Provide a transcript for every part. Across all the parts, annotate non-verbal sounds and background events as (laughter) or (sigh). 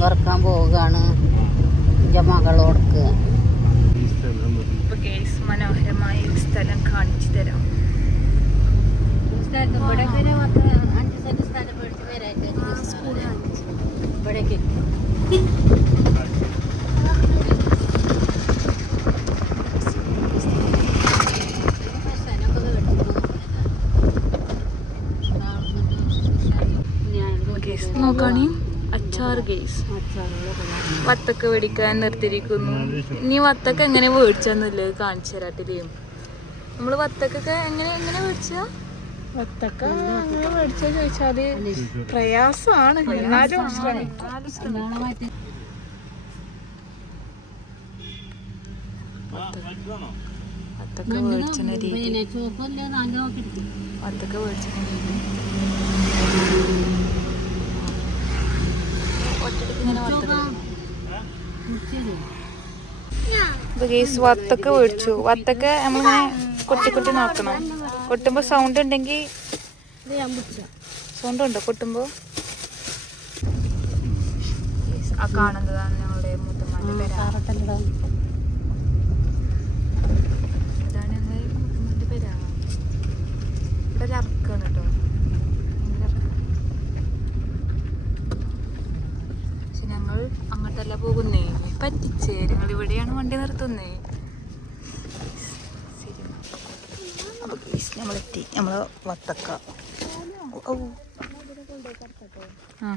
പറക്കാൻ പോവുകയാണ് എന്റെ മകളോടക്ക് ഇപ്പൊ കേസ് മനോഹരമായ ഒരു സ്ഥലം കാണിച്ചു തരാം. ഇവിടെ പിന്നെ പത്ത് അഞ്ച് സെന്റ് സ്ഥലം മേടിച്ച് വരായിട്ട് ഇവിടേക്ക് കേസ് നോക്കാണി. അച്ചാറ് കേസ് വത്തക്ക മേടിക്കാൻ നിർത്തിയിരിക്കുന്നു. ഇനി വത്തക്ക എങ്ങനെ മേടിച്ചെന്നില്ലേ കാണിച്ചു തരാട്ടില്ലേ നമ്മൾ വത്തക്കൊക്കെ എങ്ങനെ എങ്ങനെ മേടിച്ച വത്തക്ക എങ്ങനെ മേടിച്ച ചോദിച്ചാൽ പ്രയാസമാണ് എന്നാലും ശ്രമിക്കും വത്തക്ക. മേടിച്ചു രീതി. ചോപ്പല്ലേ നാല് നോക്കിയിട്ട് വത്തക്ക മേടിച്ച ഇങ്ങനെ വത്തക്ക മേടിച്ചു. വത്തക്ക നമ്മളിങ്ങനെ കൊട്ടി കൊട്ടി നോക്കണം. കൊട്ടുമ്പോ സൗണ്ട് ഉണ്ടെങ്കിൽ സൗണ്ട് ഉണ്ടോ കൊട്ടുമ്പോ? ആ കാണുന്നതാണ് ഞങ്ങളുടെ മുത്തമ്മാന്റെ പേര. ഇതാണ് ഞങ്ങളുടെ മുത്തമ്മാന്റെ പേരാണ് ഇവിടെ അർക്കാണ് കേട്ടോ. ഞങ്ങൾ അങ്ങോട്ടല്ല പോകുന്നേ. പറ്റിച്ചേ. ഞങ്ങൾ ഇവിടെയാണ് വണ്ടി നിർത്തുന്നേ. ശരി. അപ്പൊ ഗയ്സ്, നമ്മളെത്തി നമ്മൾ വത്തക്ക. ആ.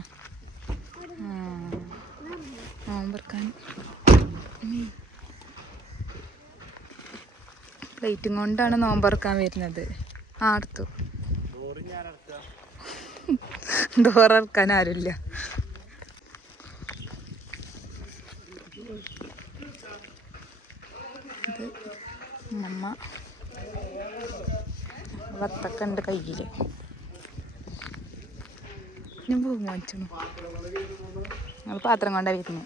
നോമ്പറക്കാൻ പ്ലേറ്റും കൊണ്ടാണ് നോമ്പറക്കാൻ വരുന്നത്. ആർത്തു ഡോറക്കാൻ ആരുമില്ല ഇത് നമ്മ വത്തക്ക ഉണ്ട് കയ്യിൽ. ഞാൻ പോകും വാങ്ങിച്ചു ഞങ്ങൾ പാത്രം കൊണ്ടാ വരുന്നു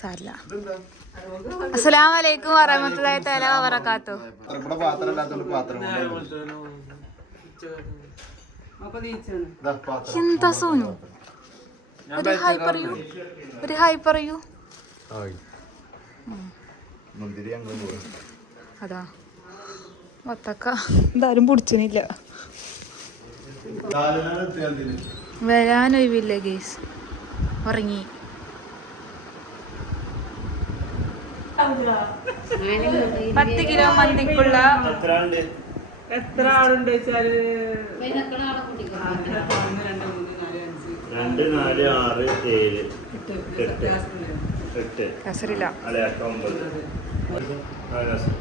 സാരില്ല. അസ്സലാമു അലൈക്കും വറഹ്മത്തുള്ളാഹി തആല വബറകാതുഹു ഇവിടെ പാത്രം ഇല്ലാത്തതുകൊണ്ട് പാത്രം പാത്രം. എന്താ സോനു? ഒരു ഹായ് പറയൂ. ഒരു ഹായ് പറയൂ. അതാ. വത്തക്ക എന്തായാലും പിടിച്ചനില്ല വരാനൊഴിവില്ല ഗേസ് ഉറങ്ങി. പത്ത് കിലോ മന്തിക്കുള്ള എത്ര ആളുണ്ട് വെച്ചാൽ? രണ്ട് നാല് ആറ് ഏഴ് എട്ട് എട്ട് കസറില്ല അല്ലെ ഒമ്പത്. രസം.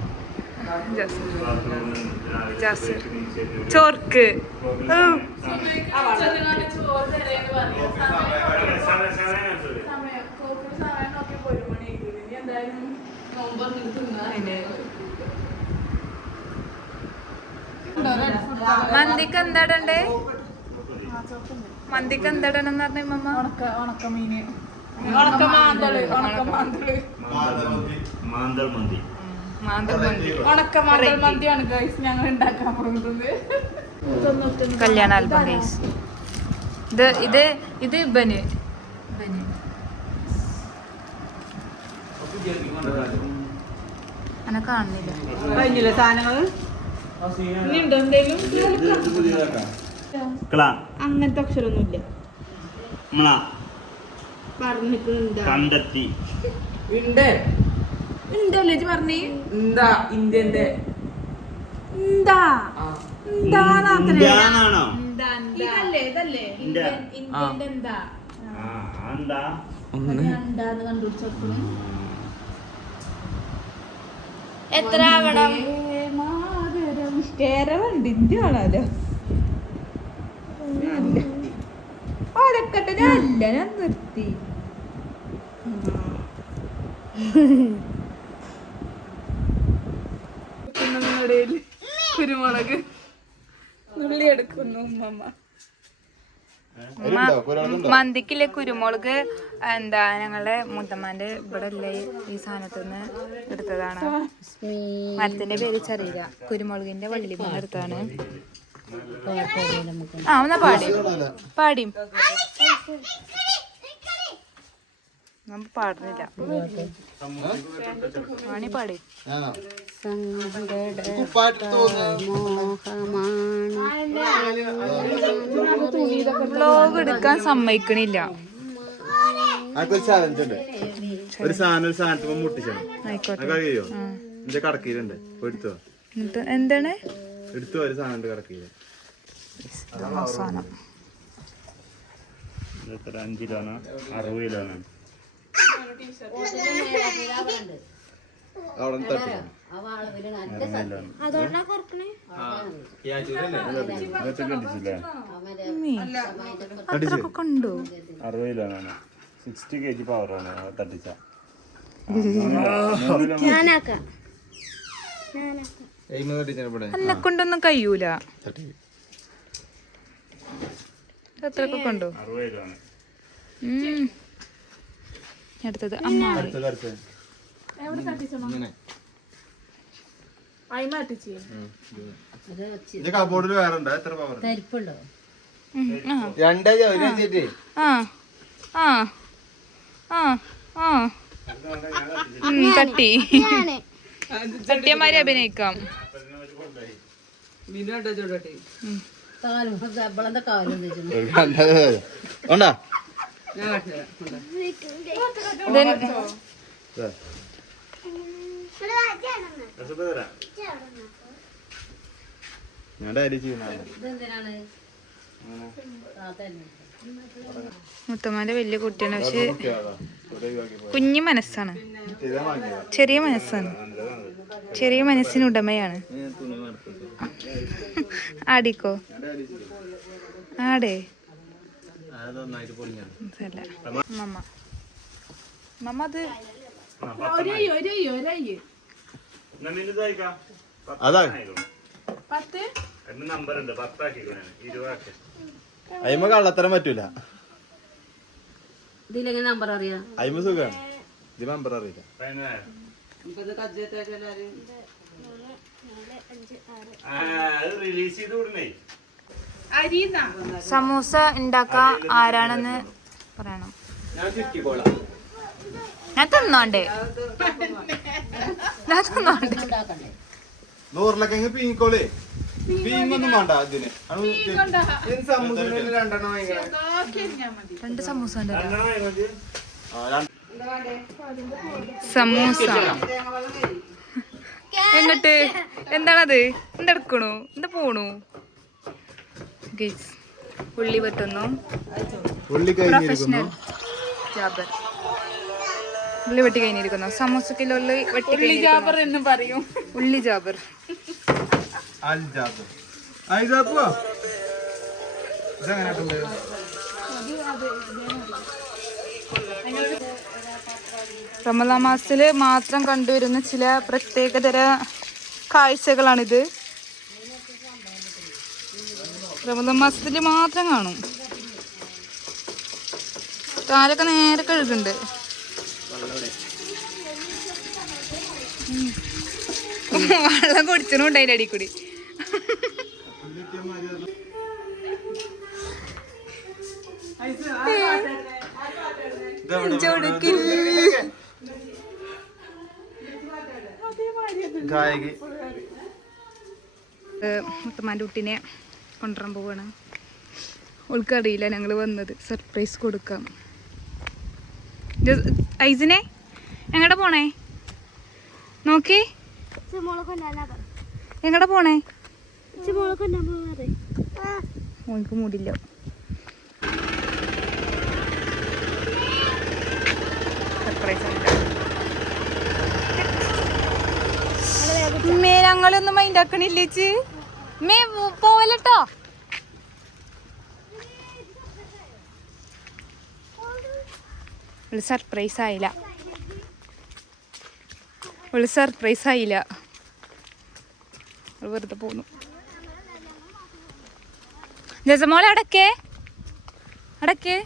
സമയം, സമയം കാണിച്ചോളൂ. മന്തിക്ക് എന്താടണ്ടേ മന്തിക്ക് എന്താടണെന്ന് പറഞ്ഞ മമ്മ ഉണക്കമീന് മാന്തൾ മന്തി ഉണക്കമാന്തൾ മന്തിയാണ് ഗൈസ് ഞങ്ങൾ ഉണ്ടാക്കാൻ പോകുന്നത് കല്യാണ ആൽബം ഗൈസ് ഇത് ഇത് ഇത് ഇബന് അനെ കാണുന്നില്ല. സാധനങ്ങൾ എന്തേലും? അങ്ങനത്തെ അക്ഷരമൊന്നുമില്ല. നമ്മള പറഞ്ഞിട്ടുണ്ട്. കണ്ടെത്തി. ഉണ്ട് ഉണ്ടല്ലേ ഇജ്ജ് പറഞ്ഞേ? എന്താ ഇന്ത്യന്റെ എന്താ എന്താന്നത്രേ ഇന്ത്യാനാണോ ഇതല്ലേ ഇതല്ലേ. ഇന്ത്യ. ഇന്ത്യന്റെ എന്താ? ആ എന്താ എന്താന്ന് കണ്ടുപിടിച്ചോക്കണേ. എത്ര ആവണം കേരളുണ്ട് ഇന്ത്യ ആണല്ലോ. ഓരക്കട്ടെ അല്ല ഞാൻ നിർത്തി. കുരുമുളക്. നുള്ളി എടുക്കുന്നു ഉമ്മമ്മ? മന്തിക്കില്ലേ കുരുമുളക് എന്താ ഞങ്ങളുടെ മുത്തമ്മാന്റെ ഇവിടെ ഇല്ലേ ഈ സാധനത്തിൽ നിന്ന് എടുത്തതാണ്. മരത്തിന്റെ പേര് ചെറിയ. കുരുമുളകിന്റെ വള്ളി എടുത്താണ് ആ എന്നാ പാടി. പാടിയും. നമ്മ പാടുന്നില്ല. പാടി. വ്ലോഗ് എടുക്കാൻ സമ്മതിക്കണില്ല. അതൊരു ചാലഞ്ച് ഉണ്ട്? ഒരു സാധനം ഒരു സാധനത്തിന് മുട്ടിച്ചാണ്. കഴിയോ? എന്റെ കടക്കീലുണ്ട്. എടുത്തോ? എന്താണ്? എടുത്തോ ഒരു സാധനം ഉണ്ട് കടക്കയിൽ അവസാനം എത്ര അഞ്ച് കിലോനാ? അറുപത് കിലോനാ അവിടെ ഇതൊക്കെ കണ്ടിച്ചില്ലേ അത്രയൊക്കെ കണ്ടു. അറുപത് കിലോനാണ് സിക്സ്റ്റി കെ ജി പവറാണ് തട്ടിച്ച. കൊണ്ടൊന്നും കഴിയൂല. അത്രയൊക്കെ കണ്ടു. അറുപത് ഉം. അടുത്തത് അമ്മ അടുത്തത് അടുത്തത്. ഇങ്ങനെ. ഇത് കബോർഡിൽ വേറെ ഉണ്ടോ? എത്ര പവർ തരിപ്പുണ്ടോ രണ്ടേ ഒരു ചേച്ചി ആ ആ ആ ആ. ഉം, തട്ടി തട്ടിയമാരി അഭിനയിക്കാം. (laughs) ഉണ്ടാ? മുത്തമ്മാന്റെ വലിയ കുട്ടിയാണ്. പക്ഷെ കുഞ്ഞു മനസ്സാണ്. ചെറിയ മനസ്സാണ്. ചെറിയ മനസ്സിന് ഉടമയാണ്. ആടിക്കോ? ആടേ. മമ്മ. മമ്മ അത് അതാ. അയിമ കള്ളത്തരം പറ്റൂല. ഇതിലെങ്ങനെ നമ്പർ അറിയാം? അയിമ സുഖാണ്. ഇത് നമ്പർ അറിയില്ല. അത് റിലീസ് ചെയ്ത് വിടണേ. സമൂസ ഉണ്ടാക്കാൻ ആരാണെന്ന് പറയണം. ഞാൻ തന്നോണ്ടേ ഞാൻ തിന്നോണ്ടേ. ഞാൻ തിന്നോണ്ടേ. ഉണ്ടാക്കണ്ടേ നൂറിലൊക്കെ പീങ്ങൊന്നും വേണ്ട. രണ്ട് സമൂസ എന്നിട്ട് സമൂസ. എങ്ങട്ട്? എന്താണത്? എന്തെടുക്കണു? എന്താ പോണു? ഗൈസ് ഉള്ളി വെട്ടുന്നു. പ്രൊഫഷണൽ ജാബർ. ഉള്ളി വെട്ടി കഴിഞ്ഞിരിക്കുന്നു. സമൂസക്കിൽ ഉള്ളി വെട്ടി ഉള്ളി ജാബർ എന്ന് പറയും. ഉള്ളി ജാബർ. അൽജാബ് അൽജാബോ ഇതെങ്ങനെ റമദാൻ മാസത്തിൽ മാത്രം കണ്ടുവരുന്ന ചില പ്രത്യേകതര കാഴ്ചകളാണിത്. റമദാൻ മാസത്തിൽ മാത്രം കാണും. കാലൊക്കെ നേരെ കഴുകുന്നുണ്ട്. വെള്ളം കുടിച്ചണുണ്ട് അതിന്റെ അടിയിൽ കൂടി. മുത്തമ്മാന്റെ കുട്ടീനെ കൊണ്ടുവരാൻ പോവാണ്. ഓൾക്കറിയില്ല ഞങ്ങൾ വന്നത്. സർപ്രൈസ് കൊടുക്കാം. ഐസിനെ? എങ്ങടെ പോണേ? നോക്കി. എങ്ങടെ പോണേ? ഓനിക്ക് മൂടില്ല. സർപ്രൈസ് ഞങ്ങളൊന്നും മൈൻഡ് ആക്കണില്ലേ ചേ മേ പോവല്ലോ സർപ്രൈസ് ആയില്ല. അവൾ സർപ്രൈസ് ആയില്ല. വെറുതെ പോന്നു. ജസമോളെ അടക്കേ അടക്കേ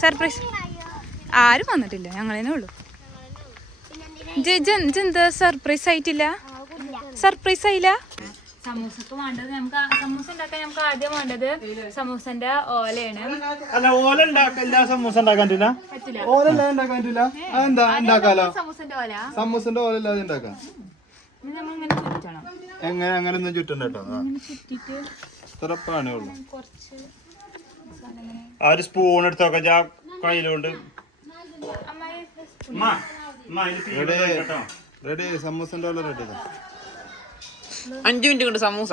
സർപ്രൈസ് ആരും വന്നിട്ടില്ല. ഞങ്ങളേനെ ഉള്ളൂ. ജെന്താ സർപ്രൈസ് ആയിട്ടില്ല? സർപ്രൈസ് ആയില്ല? സമൂസക്ക് വേണ്ടത് നമുക്ക് സമൂസ ഉണ്ടാക്കാൻ നമുക്ക് ആദ്യം വേണ്ടത് സമൂസന്റെ ഓലയാണ്. അല്ല ഓല ഉണ്ടാക്കില്ല സമൂസ ഉണ്ടാക്കാൻ പറ്റില്ല? ഓല എല്ലാം ഉണ്ടാക്കാൻ പറ്റില്ല? അതെന്താ ഉണ്ടാക്കാലോ? സമൂസന്റെ ഓല. സമൂസന്റെ ഓല ഇല്ലാതെ ഉണ്ടാക്കാം ഇത് നമ്മൾ ഇങ്ങനെ ചുറ്റണം. എങ്ങനെ അങ്ങനെ ഒന്നും ചുറ്റണ്ട കേട്ടോ. ആ, ഇങ്ങനെ ചുറ്റിട്ട് ഇത്ര പണേ കുറച്ച് ആ ഒരു സ്പൂൺ എടുത്തൊക്കെ ജാ കയ്യിലുണ്ട്. റെഡി കേട്ടോ റെഡി സമൂസന്റെ ഓല റെഡി അഞ്ചു മിനിറ്റ് കൊണ്ട് സമൂസ.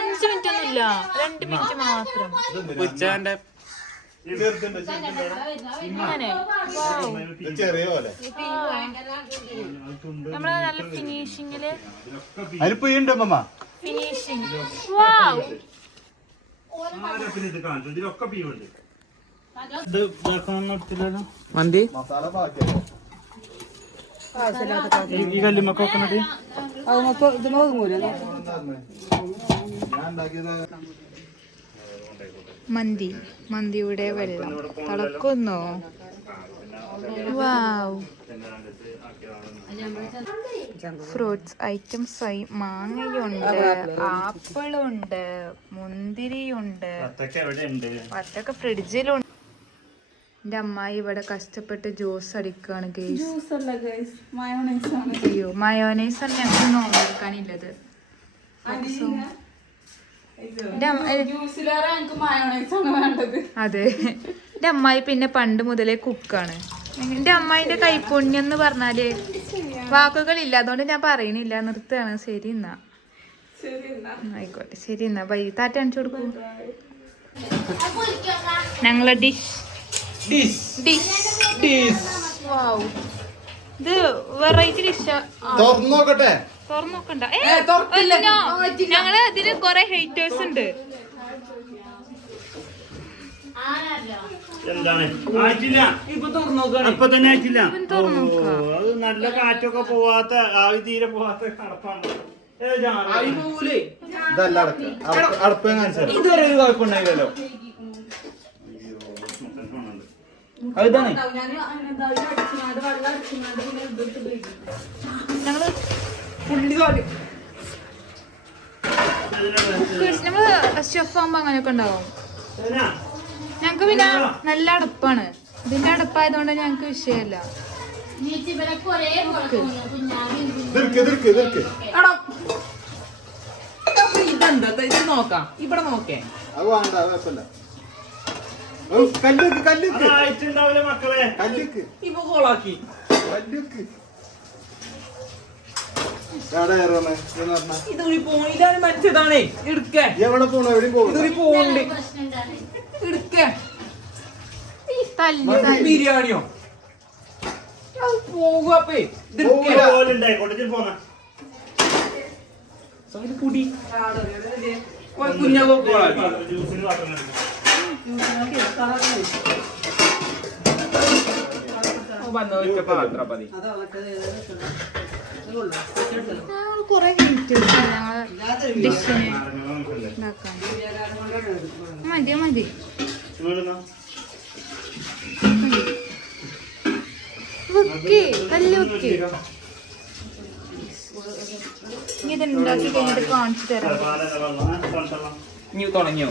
അഞ്ച് മിനിറ്റ് ഒന്നുമില്ല രണ്ട് മിനിറ്റ് മാത്രം. ഉച്ചാന്റെ നമ്മൾ നല്ല ഫിനിഷിങ്ങിൽ ഫിനിഷിങ് വാവ്. മന്തി? മസാല ബാക്കിയല്ലേ ഈ- കല്ലുമ്മക്ക് വെക്കണത് മന്തി മന്തിയുടെ വെള്ളം. തിളക്കുന്നോ? വാവ്. ഫ്രൂട്ട്സ് ഐറ്റംസ് ആയി മാങ്ങയുണ്ട് ആപ്പിളുണ്ട് മുന്തിരിയുണ്ട് അതൊക്കെ ഫ്രിഡ്ജിലുണ്ട്. എന്റെ അമ്മായി ഇവിടെ കഷ്ടപ്പെട്ട് ജ്യൂസ് അടിക്കുകയാണ് ആണ്. അയ്യോ മയോനൈസ് ആണ് ഞങ്ങൾക്ക് അമ്മ അതെ. എന്റെ അമ്മായി പിന്നെ പണ്ട് മുതലേ കുക്കാണ്. എന്റെ അമ്മായിന്റെ കൈപ്പുണ്യം എന്ന് പറഞ്ഞാൽ വാക്കുകളില്ല. അതുകൊണ്ട് ഞാൻ പറയണില്ല നിർത്തുകയാണ്. ശരി എന്നാ. ആയിക്കോട്ടെ. ശരി എന്നാ. ബൈ. താറ്റ അണിച്ചു കൊടുക്കൂ. ഞങ്ങളെ ഡിഷ് ഡിഷ് വാവ് ഇത് വെറൈറ്റി ഡിഷ് തുറന്നു നോക്കട്ടെ തുറന്നു നോക്കണ്ട. ഞങ്ങൾ ഇതിന് കൊറേ ഹേറ്റേഴ്സ് ഉണ്ട്. എന്താണ്? ആയിട്ടില്ല. ഇപ്പൊ തുറന്നു അപ്പൊ തന്നെ ആയിട്ടില്ല. തുറന്നു ഓ, അത് നല്ല കാറ്റൊക്കെ പോവാത്ത ആവി തീരെ പോവാത്ത കടപ്പാണ് ഇതുവരെ ഒരു കുഴപ്പമുണ്ടായില്ലല്ലോ. അതാണ് ഞങ്ങൾ കുക്കേഴ്സ് നമ്മൾ ഷെഫ് ആകുമ്പോ അങ്ങനെയൊക്കെ ഉണ്ടാവും. ഞങ്ങക്ക് പിന്നെ നല്ല അടുപ്പാണ്. ഇതിന്റെ അടുപ്പായതുകൊണ്ട് ഞങ്ങക്ക് വിഷയമല്ല. ഇതെന്താ? ഇത് നോക്കാം. ഇവിടെ നോക്കേ. അത് വേണ്ട അത് കുഴപ്പമില്ല. ഓ, കല്ലുക്ക് കല്ലുക്ക്. ആയിട്ടുണ്ടാവില്ല മക്കളെ? കല്ലുക്ക്. ഇപ്പൊ കോളാക്കി. കല്ലുക്ക്. എവിടെ ഇതാണ് എടുക്കേ. പോണു? എവിടെയും എടുക്കേ. തല്ലി ബിരിയാണിയോ? പോകുക പോകും കുടി. കോളാക്കി. വെച്ചപ്പോ അത്ര മതി കൊറേ നമുക്കുണ്ട്. ഉണ്ടാക്കാൻ മതി മതി വെക്കേ കല്ല് വെക്കേ ഇനി ഇതുണ്ടാക്കി കഴിഞ്ഞിട്ട് കാണിച്ചു തരാം. ഇനി തുടങ്ങിയോ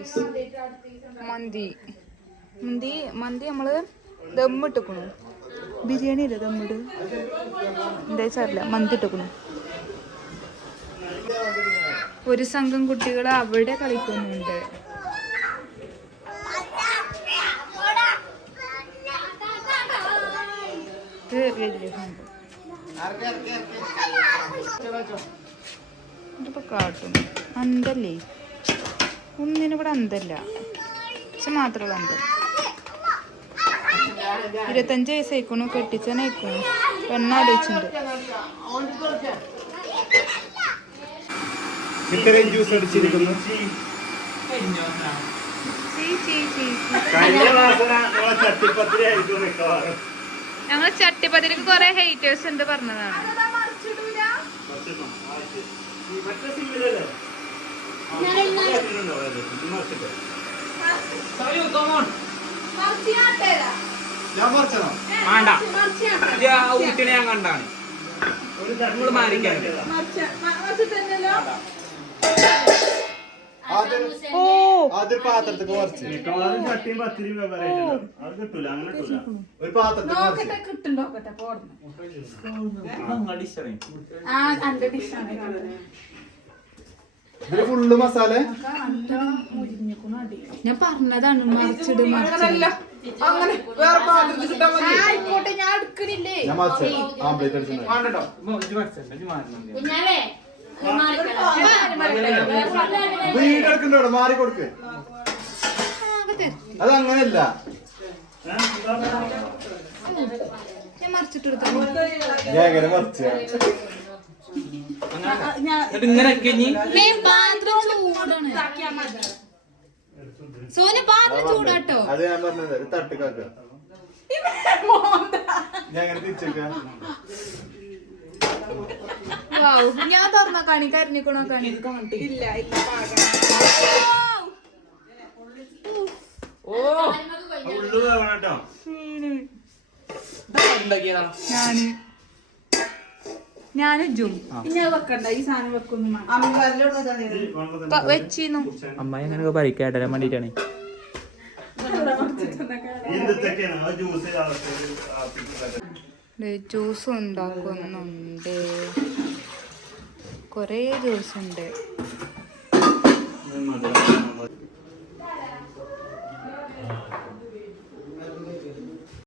Guys, മന്തി. മന്തി മന്തി നമ്മൾ ദമ്മിട്ടിക്കണു ബിരിയാണി ഇല്ല ദമ്മിട് എന്താ മന്തി ഇട്ടിക്കണു. ഒരു സംഘം കുട്ടികൾ അവിടെ കളിക്കുന്നുണ്ട്. ഇതിപ്പോ കാട്ടും അന്തല്ലേ? ഒന്നിനിവിടെ അന്തല്ല. പക്ഷെ മാത്രമല്ല അന്തം. ഇരുപത്തഞ്ച് വയസ്സായിക്കണു കെട്ടിച്ചനായിക്കണു പെണ്ണാലോചിച്ചിട്ടുണ്ട് ഇത്രയും ജ്യൂസ് അടിച്ചിരിക്കുന്നു. ഞങ്ങൾ ചട്ടിപ്പതിരിക്ക് കുറെ ഹേറ്റേഴ്സ് ഉണ്ട് പറഞ്ഞതാണ്. വേണ്ട. ഊട്ടിനെ ഞാൻ കണ്ടാണ്. ഒരു നമ്മൾ മാറിക്കാൻ ഓ. ആദ്യം പാത്രത്തേക്ക് പറിച്ച് മിക്കവാറും ചട്ടിയും പത്തിരിയും വെവ്വേറെ അത് കിട്ടൂല അങ്ങനെ കിട്ടൂല. ഒരു പാത്രത്തേക്ക് പറിച്ച് കിട്ടുണ്ടോക്കട്ടെ ഇതിൽ ഫുള്ള് മസാല ഞാൻ പറഞ്ഞതാണ് മറിച്ചിട് അങ്ങനല്ല അങ്ങനെ വേറെ പാത്രത്തിൽ ഇട്ടാ മതി. ആയിക്കോട്ടെ ഞാൻ എടുക്കണില്ലേ ഞാൻ മറിച്ച ആംപ്ലേറ്റ് അടിച്ചു വേണ്ടോ കുഞ്ഞാവേ വീട് എടുക്കണ്ടോ മാറി കൊടുക്ക്. അത് അങ്ങനെയല്ല ഞാൻ മറിച്ചിട്ടെടുത്തു മറിച്ച. എന്നിട്ട് ഇങ്ങനെ ഇനി പാത്രം ചൂടാണ് സോന് പാത്രം ചൂടാട്ടോ. അത് ഞാൻ പറഞ്ഞത് ഒരു തട്ടുകാക്ക ഞാൻ തുറന്ന കണി? കരിഞ്ഞിക്കണോ കണി? ഇല്ല ഇല്ല പാകം ഓ. ഉള്ളു വേണം കേട്ടോ. ഉണ്ടാക്കിയതാ ഞാൻ ഞാൻ ജും. വേണ്ടിട്ടാണ്. ജ്യൂസ് ഉണ്ടാക്കുന്നുണ്ട്. കൊറേ ജ്യൂസ് ഉണ്ട്.